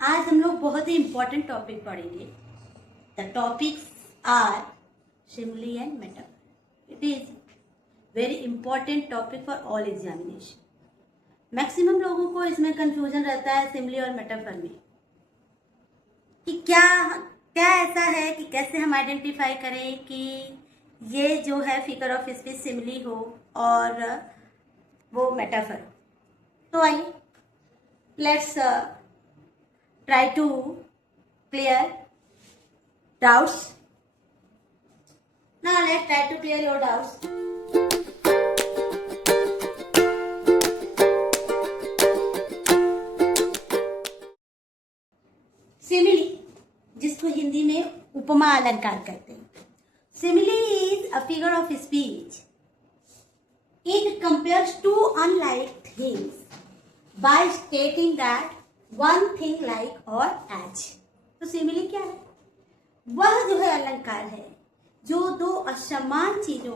आज हम लोग बहुत ही इंपॉर्टेंट टॉपिक पढ़ेंगे। The topics are simile and metaphor. It is very important topic for all examination. Maximum लोगों को इसमें कंफ्यूजन रहता है सिमिली और मेटाफर में कि क्या क्या ऐसा है कि कैसे हम आइडेंटिफाई करें कि ये जो है फिगर ऑफ स्पीच सिमिली हो और वो मेटाफर। तो आइए let's try to clear doubts. Now let's try to clear your doubts. Simile, जिसको हिंदी में उपमा अलंकार कहते हैं। Simile is a figure of speech. It compares two unlike things by stating that one thing like और as. तो simile क्या है? वह जो है अलंकार है जो दो असमान चीजों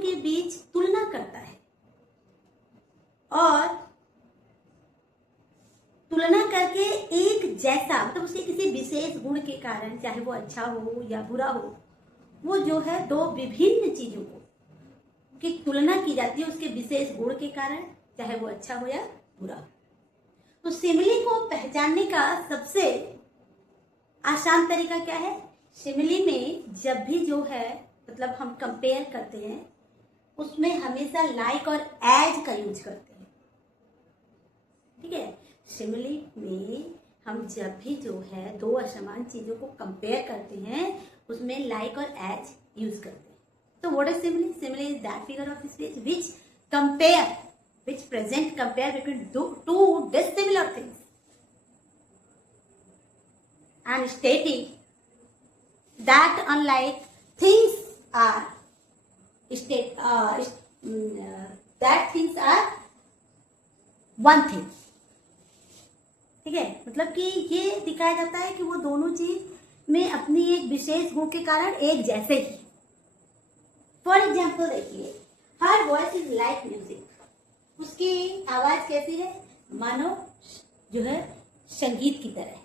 के बीच तुलना करता है और तुलना करके एक जैसा मतलब उसके किसी विशेष गुण के कारण, चाहे वो अच्छा हो या बुरा हो, वो जो है दो विभिन्न चीजों को की तुलना की जाती है उसके विशेष गुण के कारण, चाहे वो अच्छा हो या बुरा हो। तो सिमिली को पहचानने का सबसे आसान तरीका क्या है? सिमिली में जब भी जो है मतलब हम कंपेयर करते हैं उसमें हमेशा लाइक और एज का यूज करते हैं। ठीक है, सिमिली में हम जब भी जो है दो असमान चीजों को कंपेयर करते हैं उसमें लाइक और एज यूज करते हैं। तो what is simile? Simile is that figure of speech which present compare between two dissimilar things and stating that unlike things are that things are one thing। ठीक है, मतलब कि ये दिखाया जाता है कि वो दोनों चीज में अपनी एक विशेष गुण के कारण एक जैसे ही। फॉर एग्जाम्पल देखिए, her voice is like music. उसकी आवाज कैसी है? मानो जो है संगीत की तरह,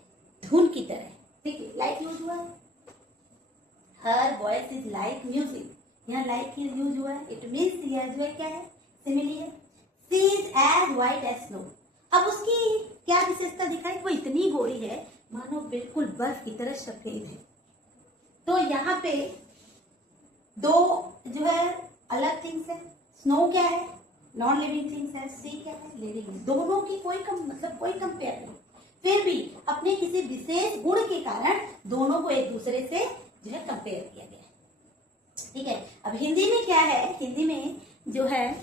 धुन की तरह। ठीक है, लाइक यूज हुआ है, her voice is like music, यहाँ लाइक यूज हुआ है। इट मीन्स यह जो है क्या है? सिमिली है। She is as white as snow. अब उसकी क्या विशेषता दिखाई? वो इतनी गोरी है मानो बिल्कुल बर्फ की तरह सफेद है। तो यहाँ पे दो जो है अलग थिंग्स है। स्नो क्या है? नॉन लिविंग थिंग्स है। सी क्या है? लिविंग। दोनों की कोई कंपेयर नहीं, फिर भी अपने किसी विशेष गुण के कारण दोनों को एक दूसरे से जो है कंपेयर किया गया है। ठीक है, अब हिंदी में क्या है? हिंदी में जो है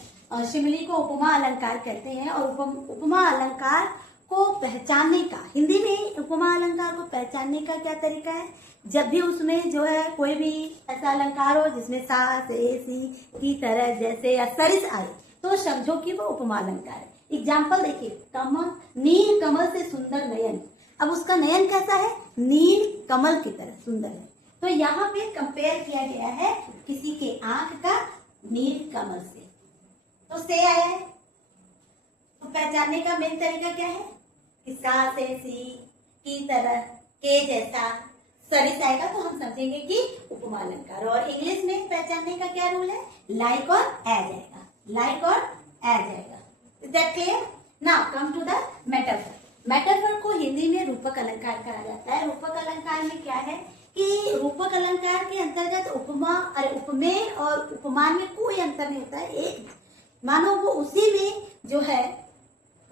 सिमिली को उपमा अलंकार कहते हैं और उपमा अलंकार को पहचानने का, हिंदी में उपमा अलंकार को पहचानने का क्या तरीका है? जब भी उसमें जो है कोई भी ऐसा अलंकार हो जिसमें सा से सी की तरह जैसे या सरिस आए तो समझो कि वो उपमा अलंकार है। एग्जाम्पल देखिए, कमल, नील कमल से सुंदर नयन। अब उसका नयन कैसा है? नील कमल की तरह सुंदर है। तो यहाँ पे कंपेयर किया गया है किसी के आंख का नील कमल से, तो से आया है। तो पहचानने का मेन तरीका क्या है कि सा से सी की तरह के जैसा सरिस आएगा तो हम समझेंगे कि उपमा अलंकार। और इंग्लिश में पहचानने का क्या रूल है? लाइक और एज आएगा, लाइक और एज आएगा। Is that clear? Now come to the metaphor. Metaphor को हिंदी में रूपक अलंकार कहा जाता है। रूपक अलंकार में क्या है कि रूपक अलंकार के अंतर्गत उपमेय और उपमान में कोई अंतर नहीं होता है। एक मानो वो उसी में जो है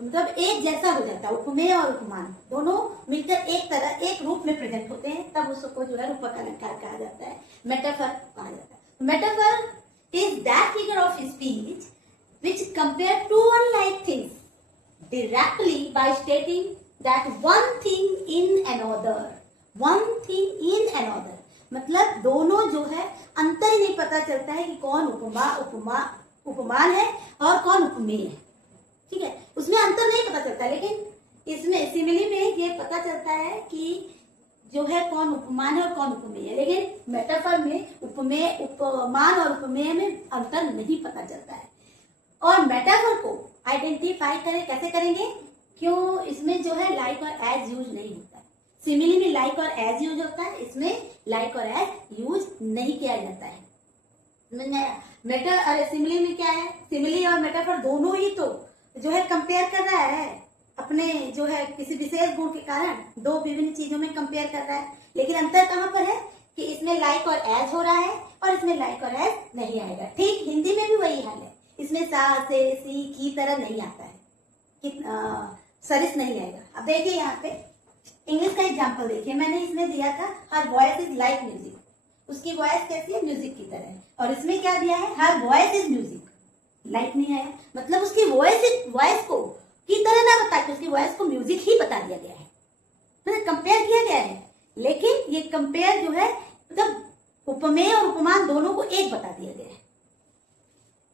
मतलब एक जैसा हो जाता है। उपमेय और उपमान दोनों मिलकर एक रूप में प्रेजेंट होते हैं, तब उसको जो है रूपक अलंकार कहा जाता है, मेटाफर कहा जाता है। Metaphor is that figure of speech which compare two unlike things directly by stating that one thing in another मतलब दोनों जो है अंतर ही नहीं पता चलता है कि कौन उपमान है और कौन उपमेय है। ठीक है, उसमें अंतर नहीं पता चलता, लेकिन इसमें सिमिली में ये पता चलता है कि जो है कौन उपमान है और कौन उपमेय है। लेकिन मेटाफर में उपमान और उपमेय में अंतर नहीं पता चलता है। और मेटाफर को आइडेंटिफाई करें, कैसे करेंगे? क्यों इसमें जो है लाइक और एज यूज नहीं होता है। सिमिली में लाइक और एज यूज होता है, इसमें लाइक और एज यूज नहीं किया जाता है। मेटर और सिमिली में क्या है? सिमिली और मेटाफर दोनों ही तो जो है कंपेयर कर रहा है अपने जो है किसी विशेष गुण के कारण, दो विभिन्न चीजों में कंपेयर कर रहा है। लेकिन अंतर कहाँ पर है कि इसमें लाइक और एज हो रहा है और इसमें लाइक और एज नहीं आएगा। ठीक हिंदी में भी वही हाल है, इसमें सा से सी की तरह नहीं आता है, सरिस नहीं आएगा। अब देखिए यहाँ पे इंग्लिश का एग्जाम्पल देखिए, मैंने इसमें दिया था her voice is like music, उसकी वॉइस कैसी है? म्यूजिक की तरह। और इसमें क्या दिया है? Her voice is music, like नहीं आया, मतलब उसकी वॉइस को की तरह ना बता के उसकी वॉइस को म्यूजिक ही बता दिया गया है, मतलब कंपेयर किया गया है। लेकिन ये कंपेयर जो है मतलब उपमेय और उपमान दोनों को एक बता दिया गया है।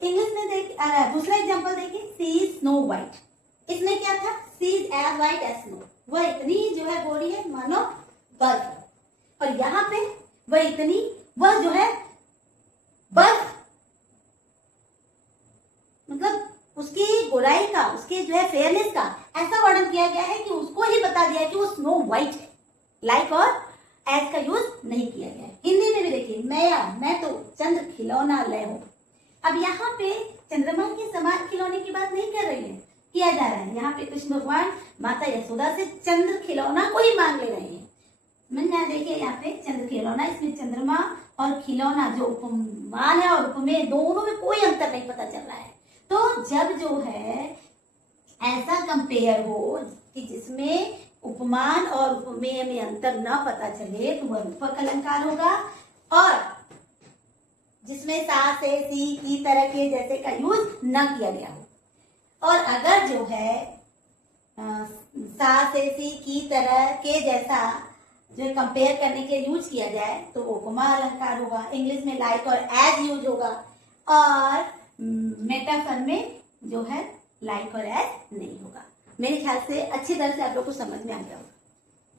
इंग्लिश में देख दूसरा एग्जांपल देखिए, सी इज स्नो व्हाइट, इसमें क्या था? She is as white as snow, वह इतनी जो है गोरी है मानो बर्फ। और यहाँ पे वह इतनी, वह जो है बर्फ, मतलब उसकी गोराई का, उसके जो है फेयरनेस का ऐसा वर्णन किया गया है कि उसको ही बता दिया कि वो स्नो व्हाइट है। लाइक और एज का यूज नहीं किया गया है। हिंदी में भी देखिए, मैं तो चंद्र खिलौना लय हूं। अब यहाँ पे चंद्रमा के समान खिलौने की बात नहीं कर रही है, किया जा रहा है। यहाँ पे कृष्ण भगवान माता यशोदा से चंद्र खिलौना को ही मांग ले रहे हैं। मैंने देखिए यहाँ पे चंद्र खिलौना, इसमें चंद्रमा और खिलौना जो उपमान है और उपमेय दोनों में कोई अंतर नहीं पता चल रहा है। तो जब जो है ऐसा कंपेयर हो कि जिसमें उपमान और उपमेय में अंतर न पता चले तो वह रूपक अलंकार होगा, और जिसमें सा से सी की तरह के जैसे का यूज न किया गया हो। और अगर जो है सा से सी की तरह के जैसा जो कंपेयर करने के यूज किया जाए तो वो उपमा अलंकार होगा। इंग्लिश में लाइक और एज यूज होगा, और मेटाफर में जो है लाइक और एज नहीं होगा। मेरे ख्याल से अच्छी तरह से आप लोग को समझ में आ गया होगा।